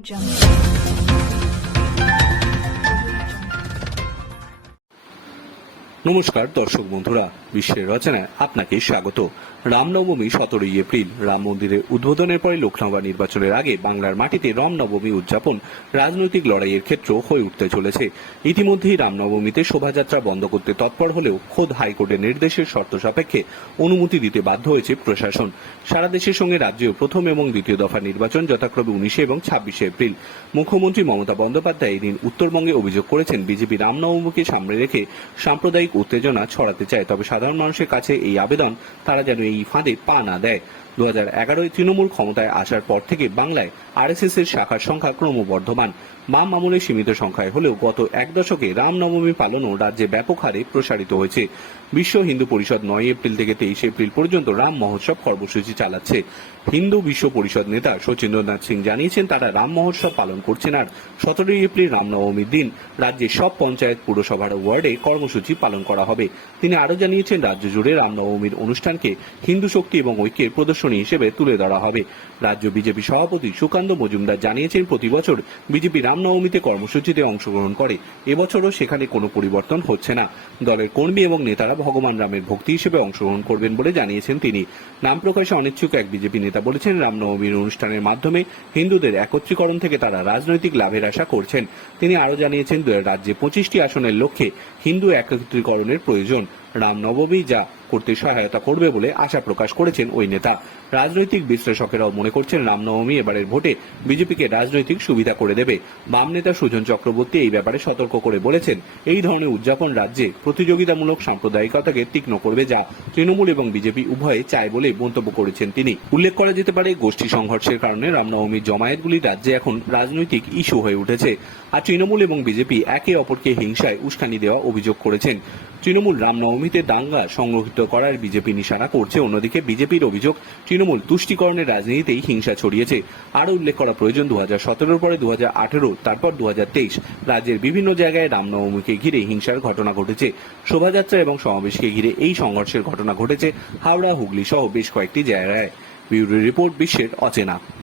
jump. নমস্কার, দর্শক বন্ধুরা। বিশ্বের রচনায় আপনাকে স্বাগত। রামনবমী সতেরোই এপ্রিল, রাম মন্দিরের উদ্বোধনের পরে লোকসভা নির্বাচনের আগে বাংলার মাটিতে রামনবমী উদযাপন রাজনৈতিক লড়াইয়ের ক্ষেত্র হয়ে উঠতে চলেছে। ইতিমধ্যেই রামনবমীতে শোভাযাত্রা বন্ধ করতে তৎপর হলেও খোদ হাইকোর্টের নির্দেশের শর্ত সাপেক্ষে অনুমতি দিতে বাধ্য হয়েছে প্রশাসন। সারা দেশের সঙ্গে রাজ্যেও প্রথম এবং দ্বিতীয় দফা নির্বাচন যথাক্রমে উনিশে এবং ছাব্বিশে এপ্রিল। মুখ্যমন্ত্রী মমতা বন্দ্যোপাধ্যায় এদিন উত্তরবঙ্গে অভিযোগ করেছেন, বিজেপি রামনবমীকে সামনে রেখে সাম্প্রদায়িক উত্তেজনা ছড়াতে চায়। তবে সাধারণ মানুষের কাছে এই আবেদন, তারা যেন এই ফাঁদে পা না দেয়। দু হাজার এগারোয় তৃণমূল ক্ষমতায় আসার পর থেকে বাংলায় আরএসএস এর শাখার সংখ্যা ক্রমবর্ধমান। বাম আমলে সীমিত সংখ্যায় হলেও গত এক দশকে রামনবমী পালনও রাজ্যে ব্যাপক হারে প্রসারিত হয়েছে। বিশ্ব হিন্দু পরিষদ নয় এপ্রিল থেকে তেইশে এপ্রিল পর্যন্ত রাম মহোৎসব কর্মসূচি চালাচ্ছে। হিন্দু বিশ্ব পরিষদ নেতা শচীন্দ্রনাথ সিং জানিয়েছেন, তারা রাম মহোৎসব পালন করছেন আর সতেরোই এপ্রিল রামনবমীর দিন রাজ্যের সব পঞ্চায়েত পুরসভার ওয়ার্ডে কর্মসূচি পালন করা হবে। তিনি আরও জানিয়েছেন, রাজ্য জুড়ে রামনবমীর অনুষ্ঠানকে হিন্দু শক্তি এবং ঐক্যের প্রদর্শনী হিসেবে তুলে ধরা হবে। রাজ্য বিজেপি সভাপতি সুকান্ত মজুমদার জানিয়েছেন, প্রতি বছর বিজেপি রামনবমীতে কর্মসূচিতে অংশগ্রহণ করে। এবছরও সেখানে কোনো পরিবর্তন হচ্ছে না। দলের কর্মী এবং নেতারা ভগবান রামের ভক্তি হিসেবে অংশগ্রহণ করবেন বলে জানিয়েছেন তিনি। নাম প্রকাশে অনিচ্ছুক এক বিজেপি নেতা বলেছেন, রামনবমীর অনুষ্ঠানের মাধ্যমে হিন্দুদের একত্রীকরণ থেকে তারা রাজনৈতিক লাভের আশা করছেন। তিনি আরও জানিয়েছেন রাজ্যে পঁচিশটি আসনের লক্ষ্যে হিন্দু একত্রীকরণের প্রয়োজন। রামনবমী যা করতে সহায়তা করবে বলে আশা প্রকাশ করেছেন ওই নেতা। রাজনৈতিক বিশ্লেষকেরাও মনে করছেন রামনবমী এবারের ভোটে বিজেপিকে রাজনৈতিক সুবিধা করে দেবে। বাম নেতা সুজন চক্রবর্তী এই ব্যাপারে সতর্ক করে বলেছেন, এই ধরনের উদযাপন রাজ্যে প্রতিযোগিতামূলক সাম্প্রদায়িকতাকে তীক্ষ্ণ করবে যা তৃণমূল এবং বিজেপি উভয়ে চায় বলে মন্তব্য করেছেন তিনি। উল্লেখ করা যেতে পারে, গোষ্ঠী সংঘর্ষের কারণে রামনবমীর জমায়েতগুলি রাজ্যে এখন রাজনৈতিক ইস্যু হয়ে উঠেছে আর তৃণমূল এবং বিজেপি একে অপরকে হিংসায় উস্কানি দেওয়া অভিযোগ করেছেন। তৃণমূল রামনবমীতে দাঙ্গা সংগঠিত করার বিজেপি নিশানা করছে। অন্যদিকে বিজেপির অভিযোগ, তৃণমূল তুষ্টিকরণের রাজনীতিতেই হিংসা ছড়িয়েছে। আরও উল্লেখ করা প্রয়োজন দু হাজার সতেরোর পরে দু হাজার আঠেরো, তারপর দু হাজার তেইশ। রাজ্যের বিভিন্ন জায়গায় রামনবমীকে ঘিরে হিংসার ঘটনা ঘটেছে। শোভাযাত্রা এবং সমাবেশকে ঘিরে এই সংঘর্ষের ঘটনা ঘটেছে হাওড়া হুগলি সহ বেশ কয়েকটি জায়গায়। ব্যুরো রিপোর্ট বিশ্বের অচেনা।